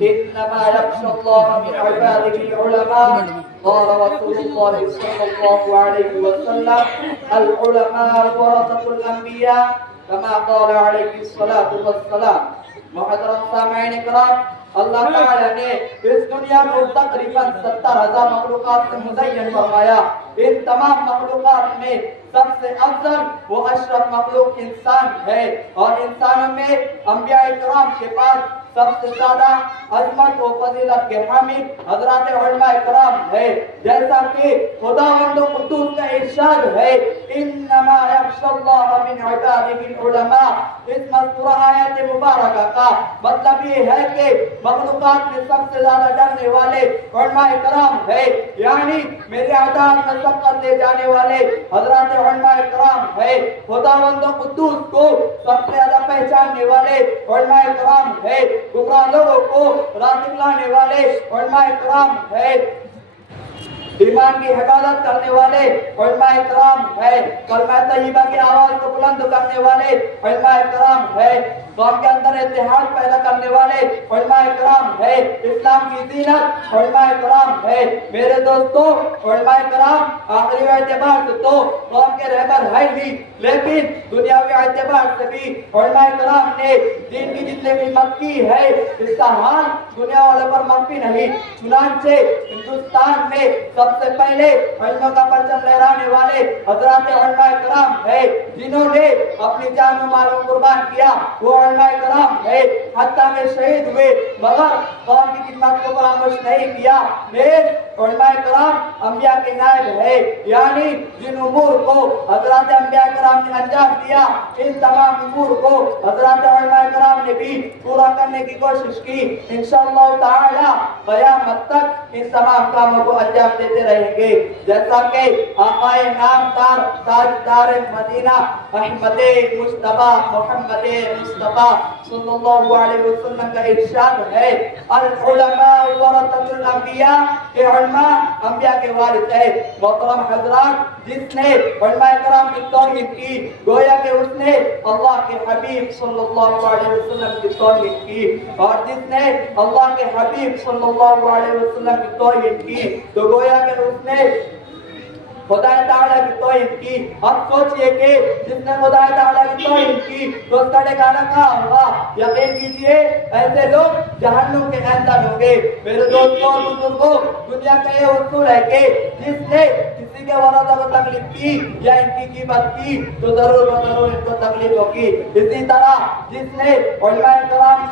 إنما يخشى الله من عباده العلماء. قال رسول الله صلى الله عليه وسلم العلماء ورثة الأنبياء كما قال عليه الصلاة والسلام. محترم سامعین اکرام، اللہ تعالی نے اس دنیا کو تقریباً 70,000 مخلوقات سے مزین فرمایا. ان تمام مخلوقات میں سب سے افضل وہ اشرف مخلوق انسان ہے، اور انسانوں میں انبیاء اکرام کے بعد سب سے زیادہ عظمت و فضیلت کے حامل حضرات علماء اکرام ہے. جیسا کہ خداوند قدوس کا ارشاد ہے انما یخشی اللہ من عباده العلماء. اس مذکورہ آیت مبارکہ کا مطلب یہ ہے کہ مخلوقات میں سب سے زیادہ ڈرنے والے علماء اکرام ہے، یعنی میرے عطاعت میں سبقت لے جانے والے حضرات علماء اکرام ہے. خداوند قدوس کو سب سے زیادہ پہچاننے والے علماء اکرام ہے. گمراہ لوگوں کو راہ دکھلانے والے علماء اکرام ہے. ایمان کی حفاظت کرنے والے علماء اکرام ہے. کلمہ طیبہ کی آواز کو بلند کرنے والے علماء اکرام ہے. قوم کے اندر اتحاد پیدا کرنے والے علماء اکرام ہے. اسلام کی زینت علماء اکرام ہے. میرے دوستو، علماء اکرام آخری اعتبار سے تو قوم کے رہبر ہے ہی، لیکن دنیاوی اعتبار سے بھی علماء اکرام نے دین کی جتنے بھی مدد کی ہے اس کا حال دنیا والے پر مخفی نہیں. چنانچہ ہندوستان میں سب سے پہلے علم کا پرچم لہرانے والے حضرات علماء اکرام ہے، جنہوں نے اپنی جان و مال کو قربان کیا. وہ علماء اکرام ہے، حتیٰ کہ شہید ہوئے مگر قوم کی خدمت کو فراموش نہیں کیا. علماء اکرام انبیاء کے نائب ہے، یعنی جن امور کو حضرات انبیاء اکرام نے انجام دیا ان تمام امور کو حضرات علماء اکرام نے بھی پورا کرنے کی کوشش کی. انشاءاللہ تعالی قیامت تک ان تمام کاموں کو انجام دیتے رہیں گے. جیسا کہ آقا نامدار تاجدار مدینہ احمد مصطفیٰ محمد مصطفیٰ صلی اللہ علیہ وسلم کا ارشاد ہے العلماء ورثۃ الانبیاء، کہ علماء انبیاء کے وارث ہے. محترم حضرات، جس نے علماء کرام کی توحید کی گویا کہ اس نے اللہ کے حبیب صلی اللہ علیہ وسلم کی توحید کی، اور جس نے اللہ کے حبیب صلی اللہ علیہ وسلم کی توحید کی تو گویا کہ اس نے خدا تعالیٰ کی توحید کی. اب سوچئے کہ جس نے خدا تعالیٰ کی توحید کی تو اس کا ٹھکانہ کہاں ہوگا؟ یقین کیجئے ایسے لوگ جہنم کے اندر ہوں گے. میرے دوستوں اور بزرگوں، دنیا کا یہ اصول ہے کہ جس نے کسی کے ورثہ کو تکلیف کی یا ان کی قیمت کی تو ضرور ان کو تکلیف ہوگی. اسی طرح جس نے علماء کرام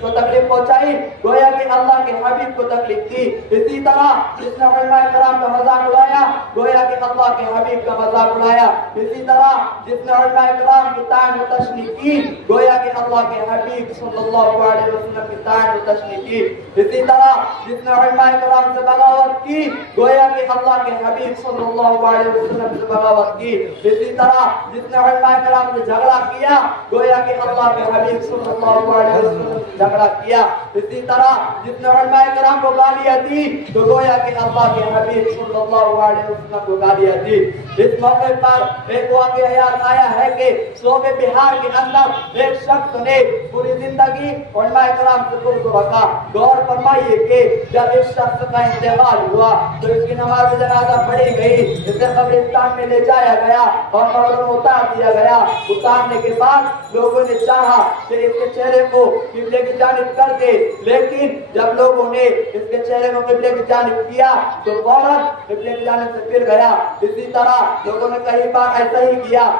کو تکلیف پہنچائی گویا کہ اللہ کے حبیب کو تکلیف دی. اسی طرح جس نے علماء کرام کا مذاق اڑایا گویا کہ اللہ کے حبیب کا مذاق اڑایا. اسی طرح جس نے علماء کرام کی تعین و تشنیع کی گویا کہ اللہ کے حبیب صلی اللہ علیہ وسلم کی تعین و تشنیع کی. اسی طرح جس نے علماء کرام سے بغاوت کی گویا کہ اللہ کے حبیب صلی اللہ علیہ وسلم سے بغاوت کی. اسی طرح جس نے علماء کرام سے جھگڑا کیا گویا کہ اللہ کے حبیب صلی اللہ علیہ وسلم جھگڑا کیا. اسی طرح جس نے علماء کرام کو گالیاں دی تو گویا کہ اللہ کے حبیب صلی اللہ علیہ وسلم کو گالیاں دی. اس موقع پر ایک واقعہ یاد آیا ہے کہ صوبے بہار کے اندر ایک شخص نے پوری زندگی علماء کرام سے قرب رکھا. غور فرمائیے کہ جب اس شخص کا انتقال ہوا تو اس کی نماز جنازہ پڑھی گئی، اسے قبرستان میں لے جایا گیا اور قبر میں اتار دیا گیا. اتارنے کے بعد لوگوں نے چاہا کہ اس کے چہرے کو قبلے کی جانب کر دے، لیکن جب لوگوں نے اس کے چہرے کو قبلے کی جانب کیا تو فوراً قبلے کی جانب سے پھر گیا۔ اسی طرح لوگوں نے کئی بار ایسا ہی کیا،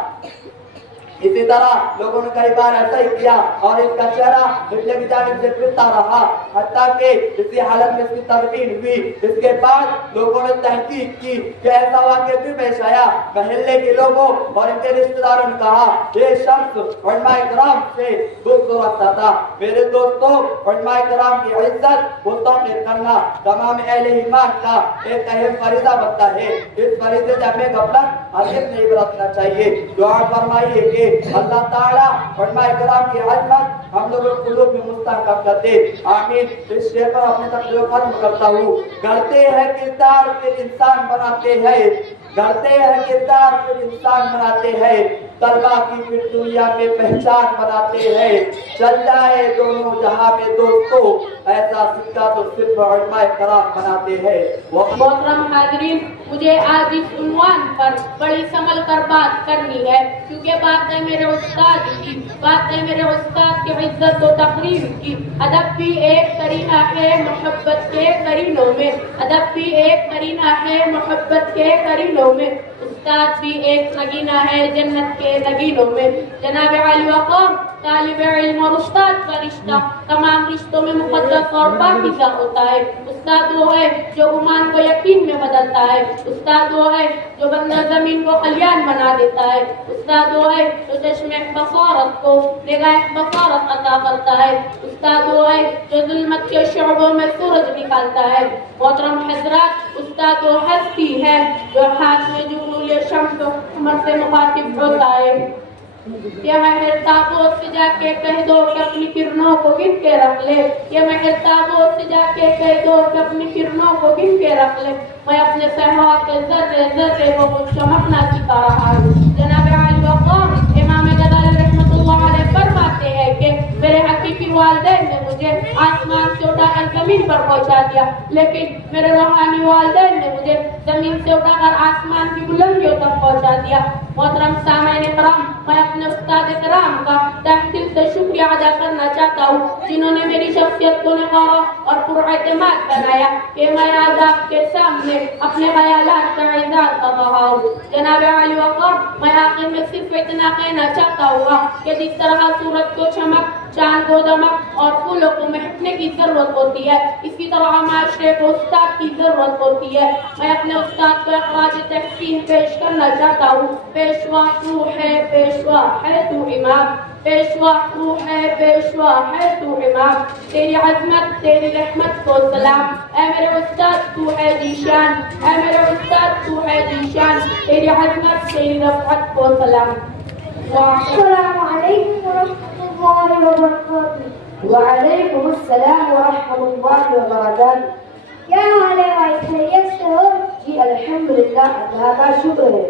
اسی طرح لوگوں نے کئی بار ایسا ہی کیا اور اس کا چہرہ قبلے کی جانب سے پھرتا رہا، حتیٰ کہ اسی حالت میں اس کی تدفین ہوئی۔ اس کے بعد لوگوں نے تحقیق کی کہ ایسا واقعہ کیوں پیش آیا۔ محلے کے لوگوں اور ان کے رشتہ داروں نے کہا یہ شخص علماء کرام سے بغض رکھتا تھا۔ میرے دوستوں، علماء کرام کی عزت و توقیر کرنا تمام اہل ایمان کا ایک اہم فریضہ بنتا ہے۔ اس فریضے سے ہمیں غفلت ہرگز نہیں برتنا چاہیے۔ دعا فرمائیے کہ اللہ تعالیٰ علماء کرام کی عظمت ہم لوگوں کے قلوب میں مستحکم کر دے، آمین۔ اس شعر پر اپنے تقریر ختم کرتا ہوں۔ گھڑتے ہیں کردار پھر انسان بناتے ہیں، گھڑتے ہیں کردار پھر انسان بناتے ہیں، طلبا کی پھر دنیا میں پہچان بناتے ہیں۔ چل جائے دونوں جہاں میں دوستوں، ایسا سکہ تو صرف علماء کرام بناتے ہیں۔ محترم حاضرین، مجھے آج اس عنوان پر بڑی سنبھل کر بات کرنی ہے، کیونکہ بات ہے میرے استاد کی، بات ہے میرے استاد کی عزت و تقریر کی۔ ادب بھی ایک قرینہ ہے محبت کے قرینوں میں، ادب بھی ایک قرینہ ہے محبت کے قرینوں میں، استاد بھی ایک نگینہ ہے جنت کے نگینوں میں۔ جناب علی وقار طالب علم اور استاد کا رشتہ تمام رشتوں میں مقدس اور پاکیزہ ہوتا ہے۔ استاد وہ ہے جو گمان کو یقین میں بدلتا ہے، استاد وہ ہے جو بندر زمین کو خلیان بنا دیتا ہے، استاد وہ ہے جو چشم بصارت کو نگاہ بصارت عطا کرتا ہے، استاد وہ ہے جو ظلمت کے شعبوں میں سورج نکالتا ہے۔ محترم حضرات، استاد وہ ہستی ہے جو ہاتھ میں جنون شمس عمر سے مخاطب ہوتا ہے۔ یہ مہر تابوت سے جا کے کہہ دو کہ اپنی کرنوں کو گن کے رکھ لے، یہ مہر تابوت سے جا کے کہہ دو کہ اپنی کرنوں کو گن کے رکھ لے، میں اپنے صحوا کے ذرے ذرے کو کچھ چمکنا سکھا رہا ہوں۔ جناب علی وقار امام غزالی رحمۃ اللہ علیہ فرماتے ہیں کہ میرے حقیقی والدین نے مجھے آسمان سے اٹھا کر زمین پر پہنچا دیا، لیکن میرے روحانی والدین نے مجھے زمین سے اٹھا کر آسمان کی بلندیوں تک پہنچا دیا۔ محترم سامعین کرام، میں اپنے استاد کرام کا تہ دل سے شکریہ ادا کرنا چاہتا ہوں، جنہوں نے میری شخصیت کو نکھارا اور پراعتماد بنایا کہ میں آج آپ کے سامنے اپنے خیالات کا اظہار کر رہا ہوں۔ جناب علی وقار، میں آخر میں صرف اتنا کہنا چاہتا ہوں کہ جس طرح سورج کو چمک، چاند کو دمک اور پھولوں کو مہکنے کی ضرورت ہوتی ہے، اسی طرح معاشرے کو استاد کی ضرورت ہوتی ہے۔ میں اپنے استاد کو اخراج تحسین پیش کرنا چاہتا ہوں۔ پیشوا روح ہے، پیشوا ہے تو امام، پیشوا روح ہے، پیشوا ہے تو امام، تیری عظمت تیری رحمت کو سلام، اے میرے استاد تو ہے ذیشان، اے میرے استاد تو ہے ذیشان، تیری عظمت تیری رفعت کو سلام۔ السلام علیکم ورحمۃ اللہ وبرکاتہ۔ وعلیکم السلام ورحمۃ اللہ وبرکاتہ۔ کیا حال ہے بھائی، خیریت سے ہو؟ جی الحمدللہ، اللہ کا شکر ہے۔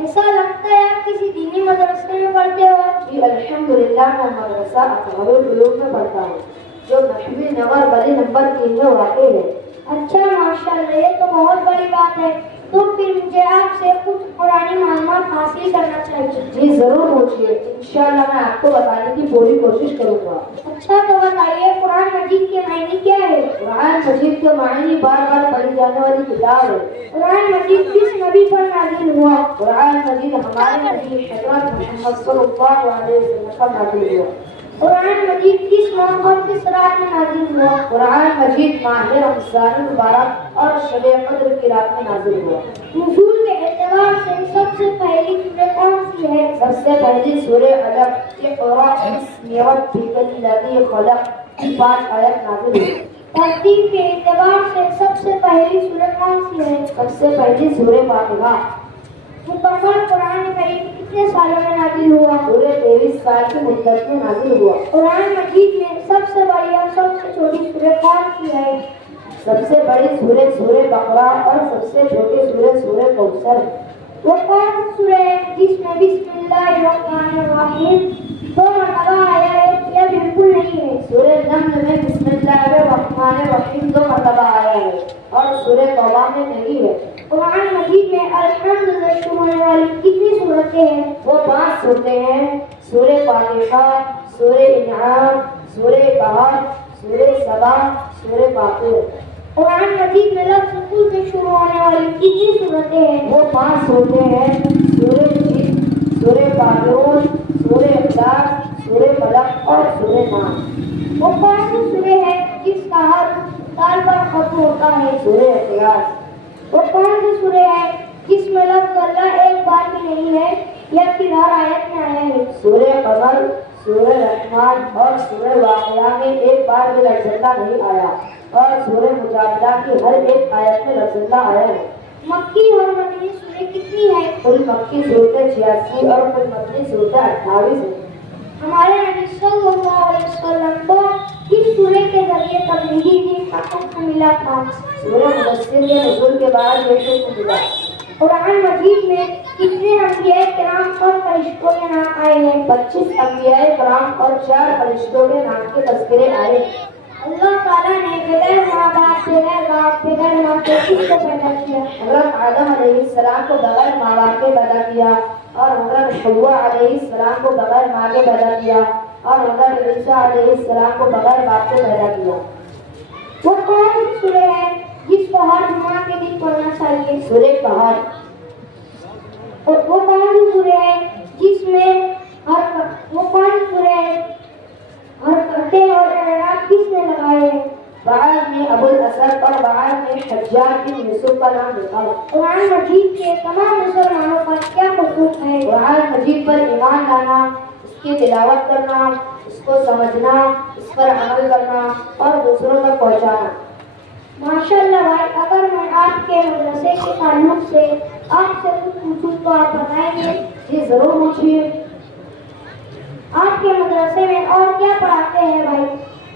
ایسا لگتا ہے آپ کسی دینی مدرسے میں پڑھتے ہو۔ جی الحمدللہ، میں مدرسہ اطہار العلوم میں پڑھتا ہوں، جو محوی نگر گلی نمبر 3 میں واقع ہے۔ اچھا، ماشاءاللہ، یہ تو بہت بڑی بات ہے۔ تو پھر مجھے آپ سے کچھ قرآنی معلومات حاصل کرنا چاہیے۔ جی ضرور پوچھیے، انشاءاللہ میں آپ کو بتانے کی پوری کوشش کروں گا۔ اچھا تو بتائیے، قرآن مجید کے معنی کیا ہے؟ قرآن مجید کے معنی بار بار پڑھی جانے والی کتاب ہے۔ قرآن مجید کس نبی پر نازل ہوا؟ قرآن مجید ہمارے نبی حضرت محمد صلی اللہ علیہ وسلم پر نازل ہوا۔ قرآن مجید کس ماہ اور کس رات میں نازل ہوا؟ قرآن مجید ماہ رمضان المبارک اور شب قدر کی رات میں نازل ہوا۔ نزول کے اعتبار سے سب سے پہلی سورہ کون سی ہے؟ سب سے پہلی سورہ علق، اقرأ باسم ربک الذی خلق کی 5 آیت نازل ہوئی۔ ترتیب کے اعتبار سے سب سے پہلی سورہ کون سی ہے؟ سب سے پہلی سورہ فاتحہ۔ مکمل قرآن کریم کتنے سالوں میں نازل ہوا؟ پورے 23 سال کی مدت میں نازل ہوا۔ قرآن مجید میں سب سے بڑی اور سب سے چھوٹی سورہ کون سی ہے؟ سب سے بڑی سورہ سورہ بقرہ اور سب سے چھوٹی سورہ سورہ کوثر ہے۔ وہ کون سی سورہ ہے جس میں بسم اللہ الرحمن الرحیم 2 مرتبہ آیا ہے یا بالکل نہیں ہے؟ سورہ نمل میں بسم اللہ الرحمن الرحیم 2 مرتبہ آیا ہے اور سورہ توبہ میں نہیں ہے۔ قرآن مجید میں الحمد سے شروع ہونے والی کتنی صورتیں ہیں؟ وہ 5 سورتیں ہیں، سورہ فاتحہ، سورہ انعام، سورہ کہف، سورہ سبا، سورہ فاطر۔ قرآن مجید میں لفظ سکون سے شروع ہونے والی کتنی صورتیں ہیں؟ وہ 5 صورتیں ہیں، سورہ جن، سورہ کافرون، سورہ اخلاص، سورہ فلق اور سورہ ناس۔ وہ کون سی سورہ ہے جس کا ہر سال پر ختم ہوتا ہے؟ سورہ اخلاص۔ وہ کون سی سورہ ہے جس میں لفظ اللہ ایک بار بھی نہیں ہے یا پھر ہر آیت میں آیا ہے؟ سورہ قمر، سورہ رحمان اور سورہ واقعہ میں ایک بار بھی لفظ اللہ نہیں آیا، اور سورہ مجادلہ کی ہر ایک آیت میں لفظ اللہ آیا ہے۔ مکی اور مدنی سورہ کتنی ہے؟ کل مکی صورتیں 86 اور کل مدنی صورتیں 28 ہیں۔ ہمارے نبی صلی اللہ علیہ وسلم کو کس سورہ کے ذریعے تبلیغی دین کا حکم ملا تھا؟ سورہ مدثر کے نزول کے بعد یہ حکم ملا۔ قرآن مجید میں کتنے انبیاء کرام اور فرشتوں کے نام آئے ہیں؟ 25 انبیاء کرام اور 4 فرشتوں کے نام کے تذکرے آئے۔ اللہ تعالیٰ نے بغیر ماں باپ، بغیر باپ، بغیر ماں کے کس کو پیدا کیا؟ حضرت آدم علیہ السلام کو بغیر ماں باپ کے پیدا کیا، اور حضرت حوا علیہ السلام کو بغیر ماں کے پیدا کیا، اور حضرت عیسیٰ علیہ السلام کو بغیر باپ کے پیدا کیا۔ وہ کون سی سورہ ہے جس کو ہر جمعہ کے دن پڑھنا چاہیے؟ سورہ کہف۔ اور وہ کون سی سورہ ہے جس میں وہ کون سی سورہ ہے ہر کٹے اور اعراب کس نے لگائے ہیں؟ بعد میں ابو الاسد اور بعد میں حجاج بن یوسف کا نام لکھا ہے۔ قرآن مجید کے تمام مسلمانوں پر کیا حقوق ہے؟ قرآن مجید پر ایمان لانا، اس کی تلاوت کرنا، اس کو سمجھنا، اس پر عمل کرنا اور دوسروں تک پہنچانا۔ ماشاءاللہ بھائی، اگر میں آپ کے مدرسے کے تعلق سے آپ سے کچھ پوچھوں تو آپ بتائیں گے؟ جی ضرور پوچھیے۔ آپ کے مدرسے میں اور کیا پڑھاتے ہیں بھائی؟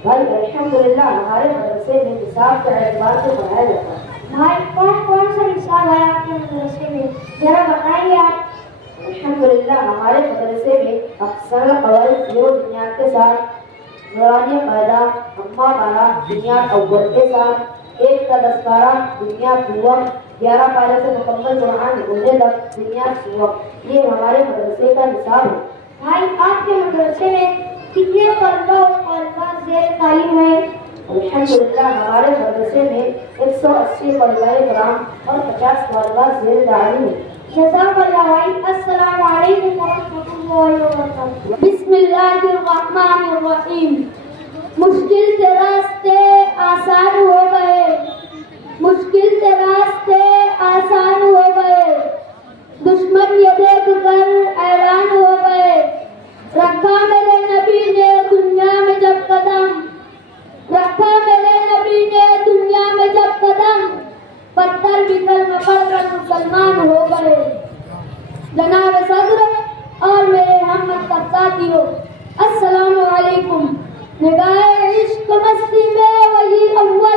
بھائی الحمدللہ ہمارے مدرسے میں نصاب کے اعتبار سے پڑھایا جاتا ہے۔ بھائی کون کون سا نصاب ہے آپ کے مدرسے میں؟ ذرا بتائیے آپ۔ الحمدللہ ہمارے مدرسے میں اقسام قواعد 0 بنیاد کے ساتھ، نورانی قاعدہ، اما بالا بنیاد اول کے ساتھ، 1 کا دستارہ بنیاد دوم، 11 پارے سے مکمل قرآن ہونے تک بنیاد سوم، یہ ہمارے مدرسے کا نصاب ہے۔ بھائی آپ کے مدرسے میں کتنے طلبہ اور طالبات زیر تعلیم ہیں؟ الحمدللہ ہمارے مدرسے میں 180 طلبہ کرام اور 50 طالبات زیر تعلیم ہیں۔ جزاک اللہ بھائی۔ السلام علیکم ورحمۃ اللہ وبرکاتہ۔ بسم اللہ الرحمن الرحیم۔ مشکل سے راستے آسان ہو گئے، مشکل سے راستے آسان ہو گئے، دشمن یہ دیکھ کر حیران ہو گئے، رکھا میرے نبی نے دنیا میں جب قدم، رکھا میرے نبی نے دنیا میں جب قدم، پتھر بھی کلمہ پڑھ کر مسلمان ہو گئے۔ جناب صدر اور میرے ہم مکتب ساتھیوں، السلام علیکم۔ نگاہ عشق مستی میں وہی اول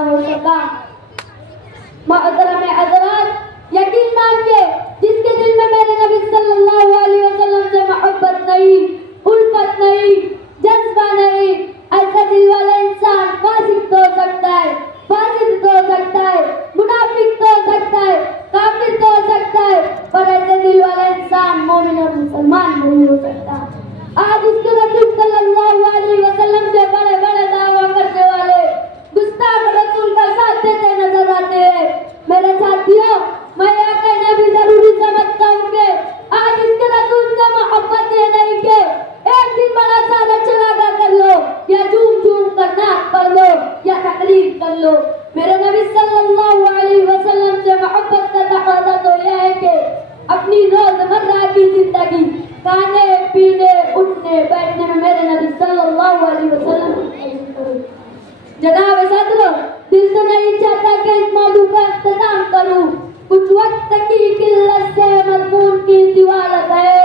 نہ ہو سکا۔ محترم حضرات، یقین مانیے جس کے دل میں میرے نبی صلی اللہ علیہ وسلم سے محبت نہیں، الفت نہیں، جذبہ نہیں، ایسا دل والا انسان فاسق تو ہو سکتا ہے، فاسد تو ہو سکتا ہے، منافق تو ہو سکتا ہے، کافر تو ہو سکتا ہے، پر ایسے دل والا انسان مومن اور مسلمان نہیں ہو سکتا۔ آج اس کے رسول صلی اللہ علیہ وسلم سے بڑے بڑے دعویٰ کرنے والے گستاخ رسول کا ساتھ دیتے نظر آتے ہیں۔ میرے ساتھیوں، میں یہ کہنا بھی ضروری سمجھتا ہوں کہ آج اس کے رسول سے محبت یہ نہیں کہ ایک دن بڑا سا لچھلاگا کر لو یا جھوم جھوم کر ناک پڑھ لو یا تقریر کر لو۔ میرے نبی صلی اللہ علیہ وسلم سے محبت کا تقاضا تو یہ ہے کہ اپنی روزمرہ کی زندگی کھانے پینے اٹھنے بیٹھنے میں میرے نبی صلی اللہ علیہ وسلم۔ جناب صدر، دل تو نہیں چاہتا کہ اس موضوع کا اختتام کروں، کچھ وقت کی قلت سے مضمون کی طوالت ہے،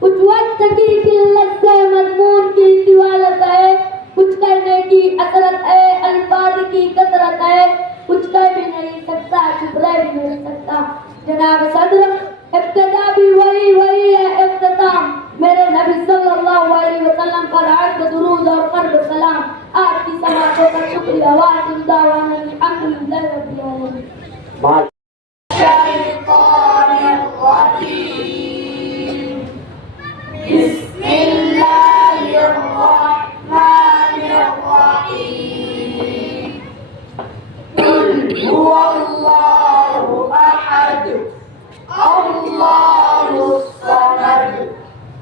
کچھ وقت کی قلت سے مضمون کی طوالت ہے، کچھ کرنے کی اثرت ہے، الفاظ کی کثرت ہے، کچھ کر بھی نہیں سکتا، چپ رہ بھی نہیں سکتا۔ جناب صدر، ابتدا بھی وہی ہے اختتام۔ میرے نبی صلی اللہ علیہ وسلم پر عرض درود اور قرب سلام۔ آپ کی سماعتوں کا شکریہ۔ وآخر دعوانا الحمدللہ رب العالمین۔ الشیطان الرجیم، بسم اللہ الرحمن الرحیم، قل هو اللہ احد اللہ الصمد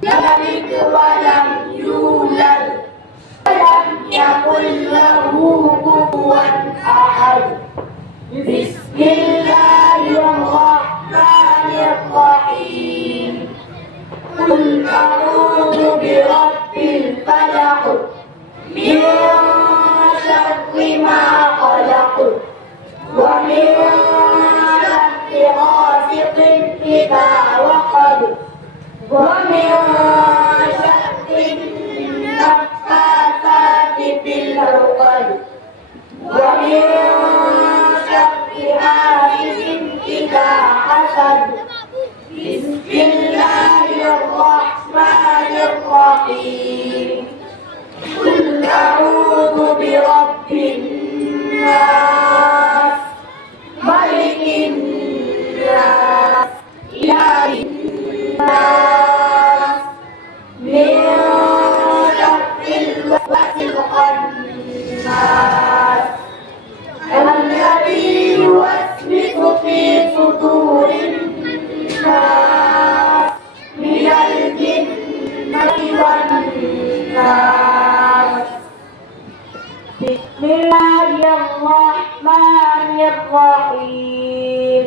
لم يلد ولم يولد ولم يكن له كفوا احد۔ بسم اللہ الرحمن الرحیم، قل اعوذ برب الفلق من شر ما خلق ومن شر غاسق اذا وقب ومن شر النفاثات في العقد ومن شر حاسد إذا حسد۔ بسم الله الرحمن الرحيم، قل أعوذ برب الناس ملك الناس إله الناس من شر الوسواس الخناس الذي يوسوس في صدور الناس من الجنة والناس۔ بسم الله الرحمن الرحيم،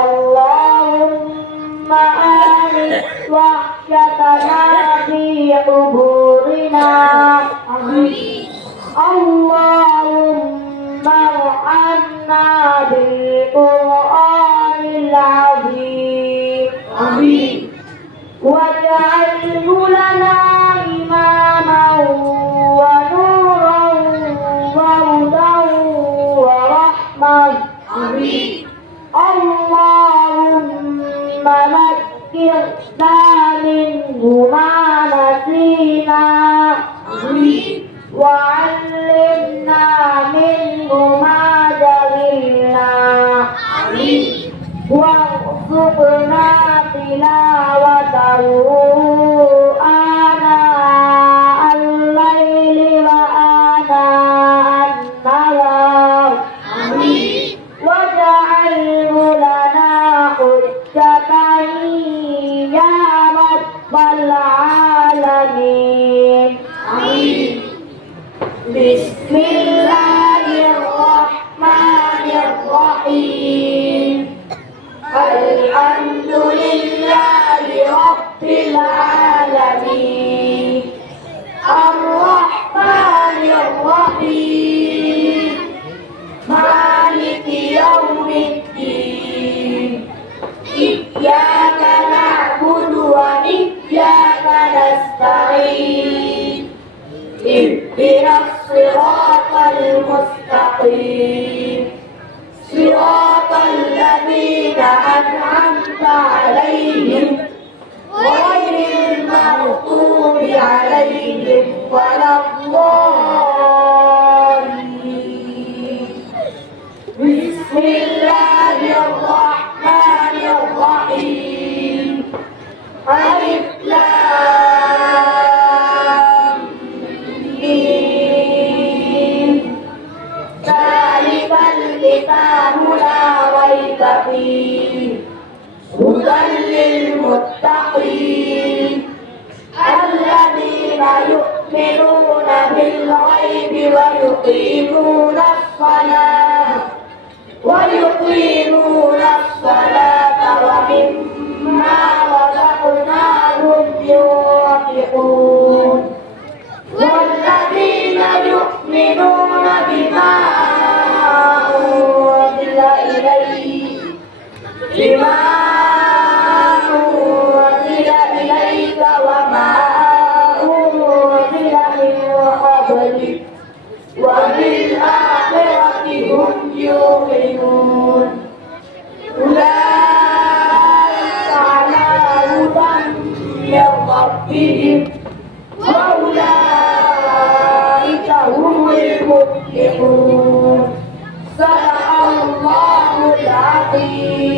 اللهم آمن وحشتنا في قبورنا، اللهم ارحمنا بالقرآن العظيم، واجعله لنا إماما ونورا وهدى ورحمة، اللهم ذكرنا منه ما نسينا، وعلمنا منه ما جهلنا، وارزقنا تلاوته آناء الليل وآناء النهار، واجعله لنا حجة يا رب العالمين، بسم الله الرحمن الرحيم، الحمد لله رب العالمين، الرحمن الرحيم، مالك يوم الدين، إياك نعبد وإياك نستعين، اهدنا الصراط عليهم ولا الضالين بسم الله الرحمن الرحيم ألف لام ميم ذلك الكتاب لا ريب فيه هدى للمتقين الذين يؤمنون بالغيب ويقيمون الصلاة ومما رزقناهم ينفقون والذين يؤمنون بما أنزل إليك وما أنزل من قبلك وبالآخرة هم يوقنون أولئك على هدى من ربهم وأولئك هم المفلحون صدق الله العظيم